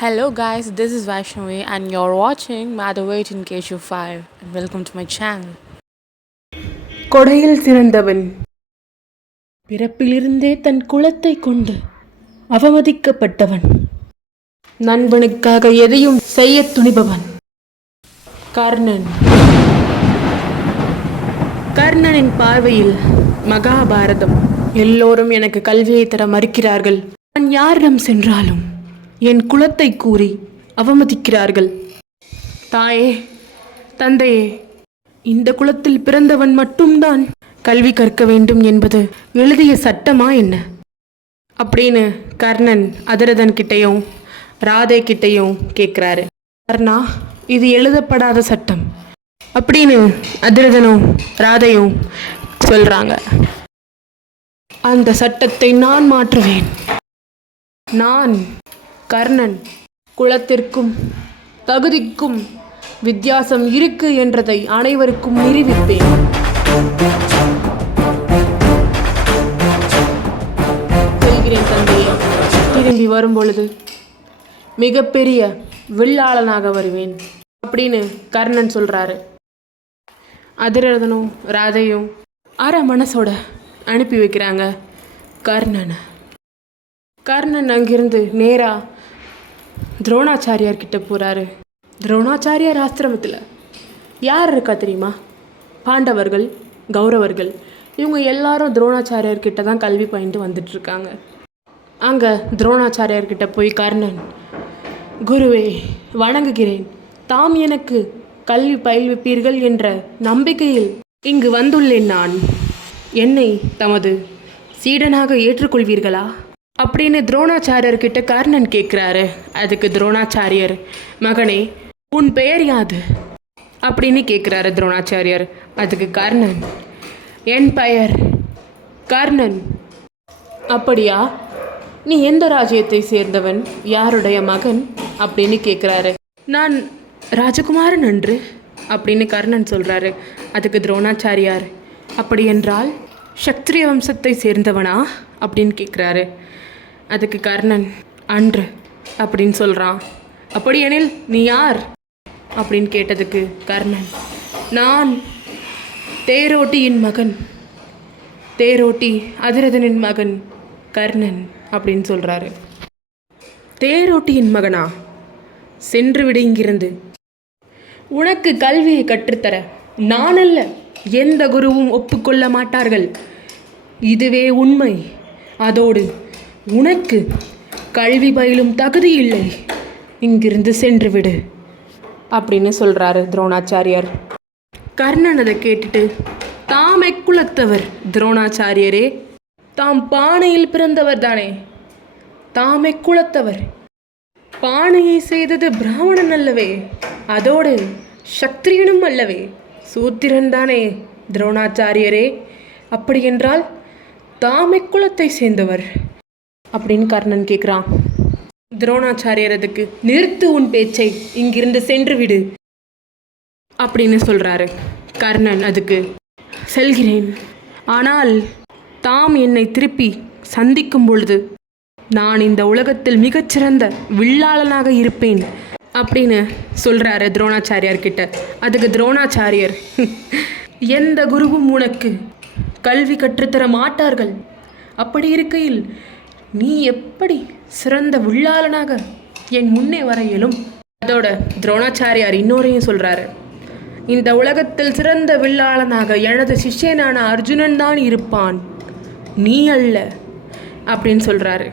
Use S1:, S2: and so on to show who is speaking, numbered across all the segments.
S1: Hello guys, this is Vaishnavi and you're watching Madhavait in KSU5 and welcome to my channel.
S2: கொடையில் சிறந்தவன். பிறப்பிலிருந்தே தன் குலத்தை கொண்டு அவமதிக்கப்பட்டவன். நண்பனுக்காக எதையும் செய்யத் துணிபவன். கர்ணன். கர்ணனின் பார்வையில் மகாபாரதம். எல்லோரும் எனக்கு கல்வியை தர மறுக்கிறார்கள். நான் யாரிடம் சென்றாலும் என் குலத்தை கூறி அவமதிக்கிறார்கள். தாயே தந்தையே இந்த குலத்தில் பிறந்தவன் மட்டும்தான் கல்வி கற்க வேண்டும் என்பது எழுதிய சட்டமா என்ன? அப்படின்னு கர்ணன் அதிரதன் கிட்டையும் ராதை கிட்டையும் கேட்குறாரு. கர்ணா இது எழுதப்படாத சட்டம் அப்படின்னு அதிரதனும் ராதையும் சொல்றாங்க. அந்த சட்டத்தை நான் மாற்றுவேன். நான் கர்ணன் குலத்திற்கும் தகுதிக்கும் வித்தியாசம் இருக்கு என்றதை அனைவருக்கும் நிரூபிப்பேன். செல்கிறேன் தந்தையே. திரும்பி வரும்பொழுது மிகப்பெரிய வில்லாளனாக வருவேன் அப்படின்னு கர்ணன் சொல்றாரு. அதிரதனும் ராதையும் அற மனசோட அனுப்பி வைக்கிறாங்க கர்ணனை. கர்ணன் அங்கிருந்து நேரா துரோணாச்சாரியார் கிட்ட போகிறாரு துரோணாச்சாரியார் ஆசிரமத்தில் யார் இருக்கா தெரியுமா? பாண்டவர்கள் கௌரவர்கள் இவங்க எல்லாரும் துரோணாச்சாரியார் கிட்ட தான் கல்வி பயின்று வந்துட்டுருக்காங்க அங்கே துரோணாச்சாரியார் கிட்ட போய் கர்ணன் குருவே வணங்குகிறேன். தாம் எனக்கு கல்வி பயில்விப்பீர்கள் என்ற நம்பிக்கையில் இங்கு வந்துள்ளேன் நான். என்னை தமது சீடனாக ஏற்றுக்கொள்வீர்களா? அப்படின்னு துரோணாச்சாரியர் கிட்ட கர்ணன் கேட்குறாரு அதுக்கு துரோணாச்சாரியர் மகனே உன் பெயர் யாது? அப்படின்னு கேட்குறாரு துரோணாச்சாரியர். அதுக்கு கர்ணன் என் பெயர் கர்ணன். அப்படியா? நீ எந்த ராஜ்யத்தை சேர்ந்தவன்? யாருடைய மகன்? அப்படின்னு கேட்குறாரு நான் ராஜகுமாரன் அன்று அப்படின்னு கர்ணன் சொல்கிறாரு அதுக்கு துரோணாச்சாரியார் அப்படி என்றால் சக்திரிய வம்சத்தை சேர்ந்தவனா? அப்படின்னு கேட்குறாரு அதுக்கு கர்ணன் அன்று அப்படின்னு சொல்கிறான் அப்படியெனில் நீ யார்? அப்படின்னு கேட்டதுக்கு கர்ணன் நான் தேரோட்டியின் மகன். தேரோட்டி அதிரதனின் மகன் கர்ணன் அப்படின்னு சொல்கிறாரு தேரோட்டியின் மகனா? சென்று விடு இங்கிருந்து. உனக்கு கல்வியை கற்றுத்தர நான் அல்ல எந்த குருவும் ஒப்புக்கொள்ள மாட்டார்கள். இதுவே உண்மை. அதோடு உனக்கு கல்வி பயிலும் தகுதி இல்லை. இங்கிருந்து சென்று விடு. அப்படின்னு சொல்றாரு துரோணாச்சாரியார். கர்ணன் அதை கேட்டுட்டு தாம் எக்குலத்தவர் துரோணாச்சாரியரே. தாம் பானையில் பிறந்தவர் தானே. தாம் எக்குலத்தவர். பானையை செய்தது பிராமணன் அல்லவே. அதோடு சத்திரியனும் அல்லவே. சூத்திரன் தானே துரோணாச்சாரியரே. அப்படியென்றால் தாம் எக்குலத்தை சேர்ந்தவர். அப்படின்னு கர்ணன் கேட்குறான் துரோணாச்சாரியர் அதுக்கு நிறுத்து உன் பேச்சை இங்கிருந்து சென்று விடு அப்படின்னு சொல்கிறாரு கர்ணன் அதுக்கு. செல்கிறேன். ஆனால் தாம் என்னை திருப்பி சந்திக்கும் பொழுது நான் இந்த உலகத்தில் மிகச்சிறந்த வில்லாளனாக இருப்பேன் அப்படின்னு சொல்கிறாரு துரோணாச்சாரியார் கிட்ட அதுக்கு துரோணாச்சாரியர் எந்த குருவும் உனக்கு கல்வி கற்றுத்தர மாட்டார்கள். அப்படி இருக்கையில் நீ எப்படி சிறந்த வில்லாளனாக என் முன்னே வர இயலும்? அதோட துரோணாச்சாரியார் இன்னொரையும் சொல்கிறாரு இந்த உலகத்தில் சிறந்த வில்லாளனாக எனது சிஷ்யனான அர்ஜுனன் தான் இருப்பான். நீ அல்ல அப்படின்னு சொல்கிறாரு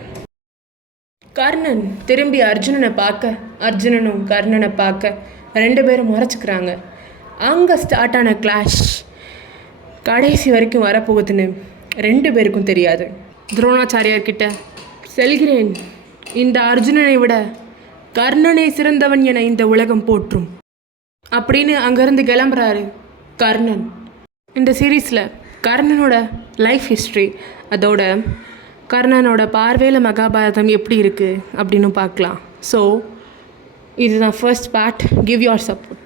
S2: கர்ணன் திரும்பி அர்ஜுனனை பார்க்க அர்ஜுனனும் கர்ணனை பார்க்க ரெண்டு பேரும் மறைச்சிக்கிறாங்க. அங்கே ஸ்டார்ட் ஆன கிளாஷ் கடைசி வரைக்கும் வரப்போகுதுன்னு ரெண்டு பேருக்கும் தெரியாது. துரோணாச்சாரியார் கிட்ட செல்கிறேன். இந்த அர்ஜுனனை விட கர்ணனை சிறந்தவன் என இந்த உலகம் போற்றும். அப்படின்னு அங்கேருந்து கிளம்புறாரு கர்ணன். இந்த சீரீஸில் கர்ணனோட லைஃப் ஹிஸ்ட்ரி அதோட கர்ணனோட பார்வையில் மகாபாரதம் எப்படி இருக்குது அப்படின்னு பார்க்கலாம். ஸோ இதுதான் first part give your support